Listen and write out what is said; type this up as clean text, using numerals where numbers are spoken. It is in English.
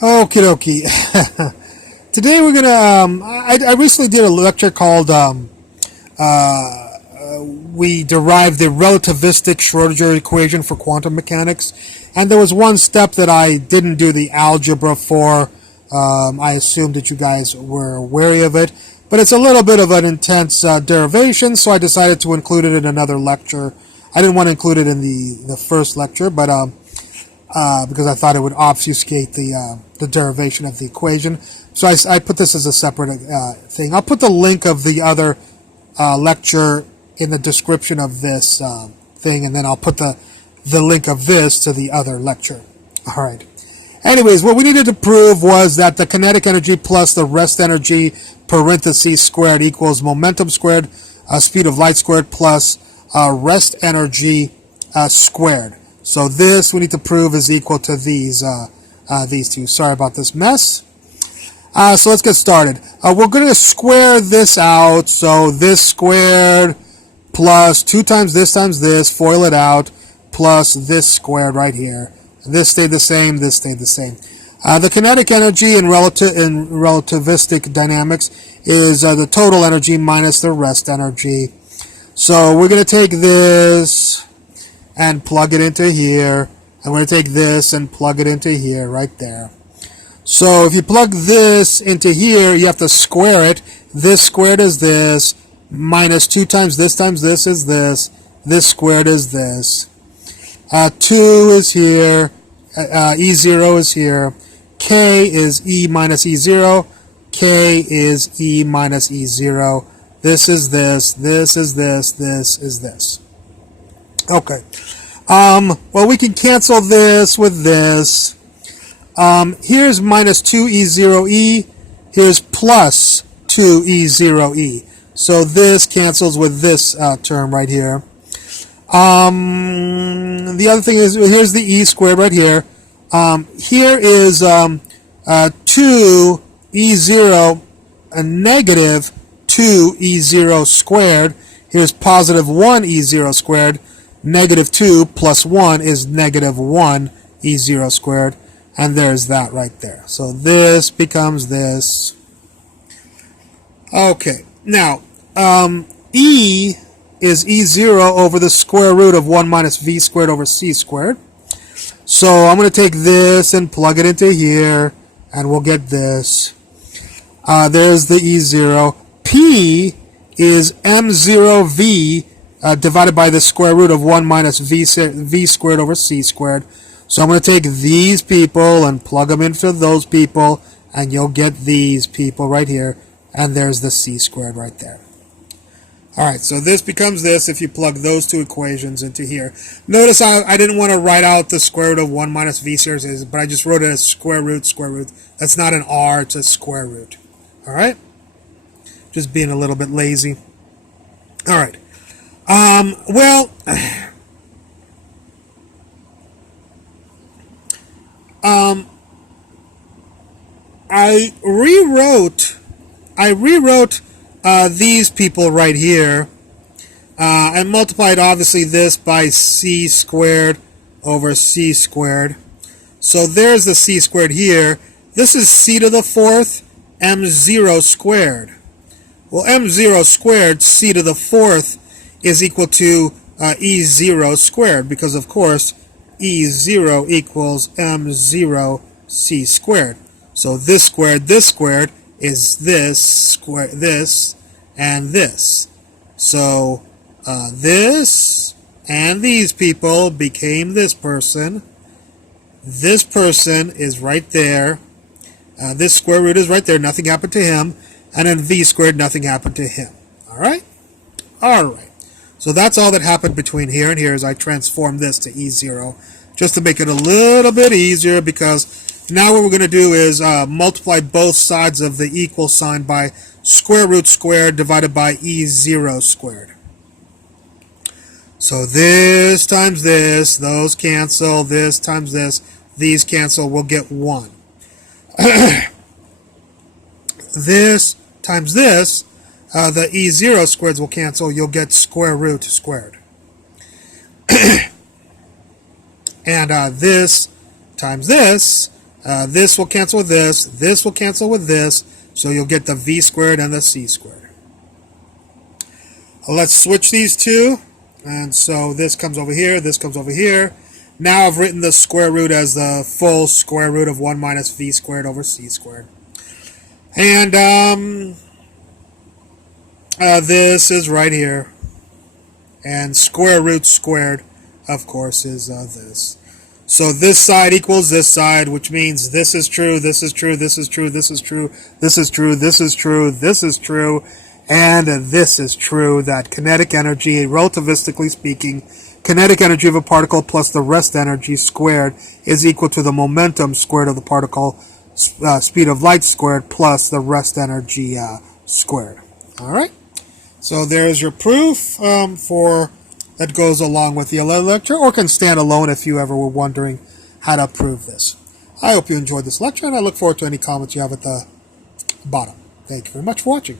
Okie dokie. Today we're gonna. I recently did a lecture called "We Derived the Relativistic Schrodinger Equation for Quantum Mechanics," and there was one step that I didn't do the algebra for. I assumed that you guys were wary of it, but it's a little bit of an intense derivation, so I decided to include it in another lecture. I didn't want to include it in the first lecture, but because I thought it would obfuscate the derivation of the equation. So I put this as a separate thing. I'll put the link of the other lecture in the description of this thing, and then I'll put the link of this to the other lecture. All right. Anyways, what we needed to prove was that the kinetic energy plus the rest energy parentheses squared equals momentum squared, speed of light squared, plus rest energy squared. So this we need to prove is equal to these two. Sorry about this mess. So let's get started. We're going to square this out. So this squared plus 2 times this, FOIL it out, plus this squared right here. This stayed the same, this stayed the same. The kinetic energy in relativistic dynamics is the total energy minus the rest energy. So we're going to take this and plug it into here. I'm going to take this and plug it into here, right there. So if you plug this into here, you have to square it. This squared is this, minus 2 times this is this. This squared is this. 2 is here. E0 is here. K is E minus E0. K is E minus E0. This is this. This is this. This is this. Okay. Well, we can cancel this with this. Here's minus 2E0E. Here's plus 2E0E. So this cancels with this term right here. The other thing is, here's the E squared right here. Here is 2E0, a negative 2E0 squared. Here's positive 1E0 squared. Negative 2 plus 1 is negative 1 E0 squared. And there's that right there. So this becomes this. Okay. Now, E is E0 over the square root of 1 minus V squared over C squared. So I'm going to take this and plug it into here. And we'll get this. There's the E0. P is M0V divided by the square root of 1 minus V squared over C squared. So I'm going to take these people and plug them into those people, and you'll get these people right here, and there's the C squared right there. All right, so this becomes this if you plug those two equations into here. Notice I didn't want to write out the square root of 1 minus V squared, but I just wrote it as square root, square root. That's not an R, it's a square root. All right? Just being a little bit lazy. All right. Well... I rewrote these people right here. I multiplied obviously this by C squared over C squared. So there's the C squared here. This is C to the fourth M0 squared. Well, M0 squared, C to the fourth, is equal to E0 squared, because of course E0 equals M0 C squared. So this squared is this squared, this, and this. So this and these people became this person. This person is right there. This square root is right there. Nothing happened to him. And then V squared, nothing happened to him. All right? All right. So that's all that happened between here and here as I transformed this to E0. Just to make it a little bit easier, because now what we're going to do is multiply both sides of the equal sign by square root squared divided by E0 squared. So this times this, those cancel, this times this, these cancel, we'll get 1. This times this, the E0 squareds will cancel, you'll get square root squared. And this times this, This will cancel with this will cancel with this, so you'll get the v squared and the c squared. Let's switch these two, and so this comes over here, this comes over here. Now I've written the square root as the full square root of 1 minus v squared over c squared. And this is right here. And square root squared, of course, is this. So this side equals this side, which means this is true, this is true, this is true, this is true, this is true, this is true, this is true, and this is true, that kinetic energy, relativistically speaking, kinetic energy of a particle plus the rest energy squared is equal to the momentum squared of the particle, speed of light squared, plus the rest energy squared. All right? So there's your proof for that goes along with the lecture, or can stand alone if you ever were wondering how to prove this. I hope you enjoyed this lecture, and I look forward to any comments you have at the bottom. Thank you very much for watching.